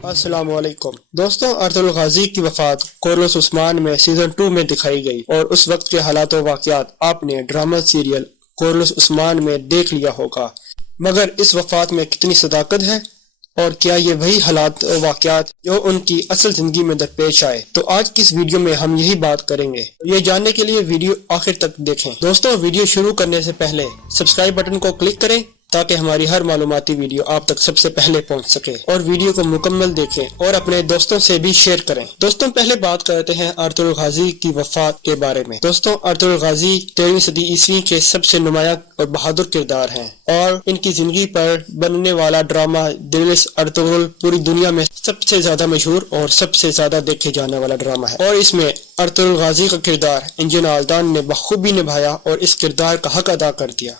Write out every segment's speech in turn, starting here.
السلام علیکم دوستوں، ارطغرل غازی کی وفات کورلس عثمان میں سیزن 2 میں دکھائی گئی اور اس وقت کے حالات و واقعات آپ نے ڈرامہ سیریل کورلس عثمان میں دیکھ لیا ہوگا، مگر اس وفات میں کتنی صداقت ہے اور کیا یہ وہی حالات و واقعات جو ان کی اصل زندگی میں درپیش آئے؟ تو آج کی اس ویڈیو میں ہم یہی بات کریں گے۔ یہ جاننے کے لیے ویڈیو آخر تک دیکھیں۔ دوستوں، ویڈیو شروع کرنے سے پہلے سبسکرائب بٹن کو کلک کریں تاکہ ہماری ہر معلوماتی ویڈیو آپ تک سب سے پہلے پہنچ سکے، اور ویڈیو کو مکمل دیکھیں اور اپنے دوستوں سے بھی شیئر کریں۔ دوستوں، پہلے بات کرتے ہیں ارطغرل غازی کی وفات کے بارے میں۔ دوستوں، ارطغرل غازی 13ویں صدی عیسوی کے سب سے نمایاں اور بہادر کردار ہیں، اور ان کی زندگی پر بننے والا ڈرامہ دریلس ارطغرل پوری دنیا میں سب سے زیادہ مشہور اور سب سے زیادہ دیکھے جانے والا ڈرامہ ہے، اور اس میں ارطغرل غازی کا کردار انجن آلدان نے بخوبی نبھایا اور اس کردار کا حق ادا کر دیا،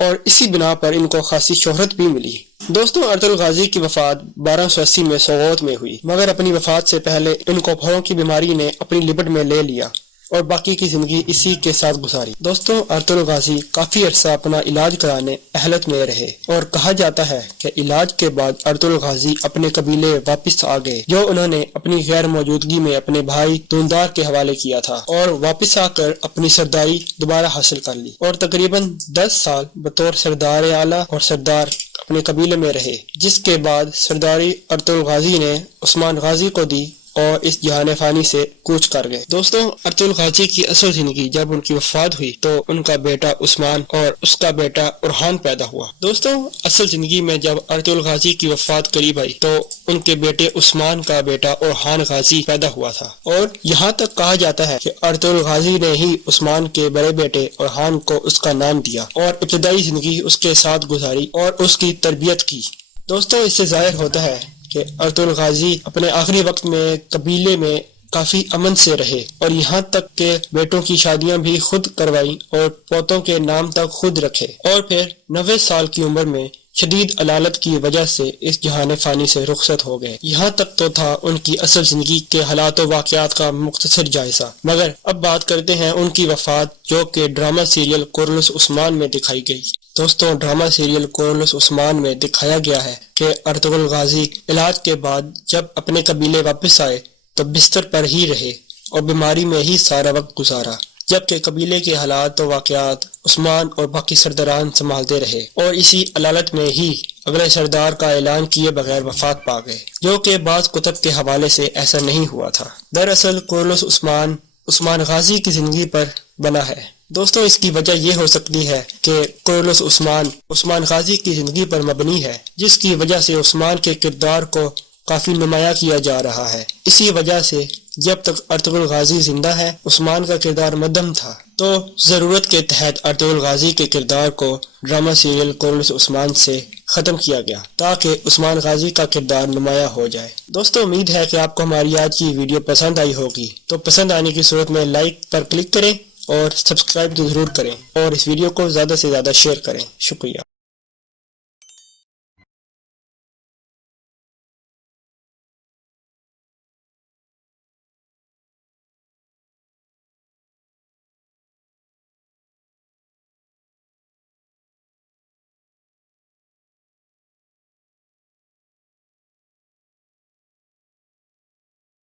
اور اسی بنا پر ان کو خاصی شہرت بھی ملی۔ دوستوں، ارطغرل غازی کی وفات 1280 میں سوغوت میں ہوئی، مگر اپنی وفات سے پہلے ان کو پھوڑوں کی بیماری نے اپنی لپٹ میں لے لیا اور باقی کی زندگی اسی کے ساتھ گزاری۔ دوستوں، ارطغرل غازی کافی عرصہ اپنا علاج کرانے اہلت میں رہے، اور کہا جاتا ہے کہ علاج کے بعد ارطغرل غازی اپنے قبیلے واپس آ گئے، جو انہوں نے اپنی غیر موجودگی میں اپنے بھائی دوندار کے حوالے کیا تھا، اور واپس آ کر اپنی سرداری دوبارہ حاصل کر لی، اور تقریباً 10 سال بطور سردار اعلیٰ اور سردار اپنے قبیلے میں رہے، جس کے بعد سرداری ارطغرل غازی نے عثمان غازی کو دی اور اس جہان فانی سے کوچ کر گئے۔ دوستوں، ارطغرل غازی کی اصل زندگی جب ان کی وفات ہوئی تو ان کا بیٹا عثمان اور اس کا بیٹا اورحان پیدا ہوا۔ دوستوں، اصل زندگی میں جب ارطغرل غازی کی وفات قریب آئی تو ان کے بیٹے عثمان کا بیٹا اورحان غازی پیدا ہوا تھا، اور یہاں تک کہا جاتا ہے کہ ارطغرل غازی نے ہی عثمان کے بڑے بیٹے اورحان کو اس کا نام دیا اور ابتدائی زندگی اس کے ساتھ گزاری اور اس کی تربیت کی۔ دوستوں، اس سے ظاہر ہوتا ہے کہ ارطغرل غازی اپنے آخری وقت میں قبیلے میں کافی امن سے رہے، اور یہاں تک کہ بیٹوں کی شادیاں بھی خود کروائیں اور پوتوں کے نام تک خود رکھے، اور پھر 90 سال کی عمر میں شدید علالت کی وجہ سے اس جہان فانی سے رخصت ہو گئے۔ یہاں تک تو تھا ان کی اصل زندگی کے حالات و واقعات کا مختصر جائزہ، مگر اب بات کرتے ہیں ان کی وفات جو کہ ڈرامہ سیریل کورلس عثمان میں دکھائی گئی۔ دوستوں، ڈرامہ سیریل کورلس عثمان میں دکھایا گیا ہے کہ ارطغرل غازی علاج کے بعد جب اپنے قبیلے واپس آئے تو بستر پر ہی رہے اور بیماری میں ہی سارا وقت گزارا، جبکہ قبیلے کے حالات و واقعات عثمان اور باقی سرداران سنبھالتے رہے، اور اسی علالت میں ہی اگلے سردار کا اعلان کیے بغیر وفات پا گئے، جو کہ بعض کتب کے حوالے سے ایسا نہیں ہوا تھا۔ دراصل کورلس عثمان غازی کی زندگی پر بنا ہے۔ دوستوں، اس کی وجہ یہ ہو سکتی ہے کہ کورلس عثمان غازی کی زندگی پر مبنی ہے، جس کی وجہ سے عثمان کے کردار کو کافی نمایاں کیا جا رہا ہے۔ اسی وجہ سے جب تک ارطغرل غازی زندہ ہے عثمان کا کردار مدھم تھا، تو ضرورت کے تحت ارطغرل غازی کے کردار کو ڈرامہ سیریل کورلس عثمان سے ختم کیا گیا تاکہ عثمان غازی کا کردار نمایاں ہو جائے۔ دوستوں، امید ہے کہ آپ کو ہماری آج کی ویڈیو پسند آئی ہوگی، تو پسند آنے کی صورت میں لائک پر کلک کریں اور سبسکرائب ضرور کریں، اور اس ویڈیو کو زیادہ سے زیادہ شیئر کریں۔ شکریہ۔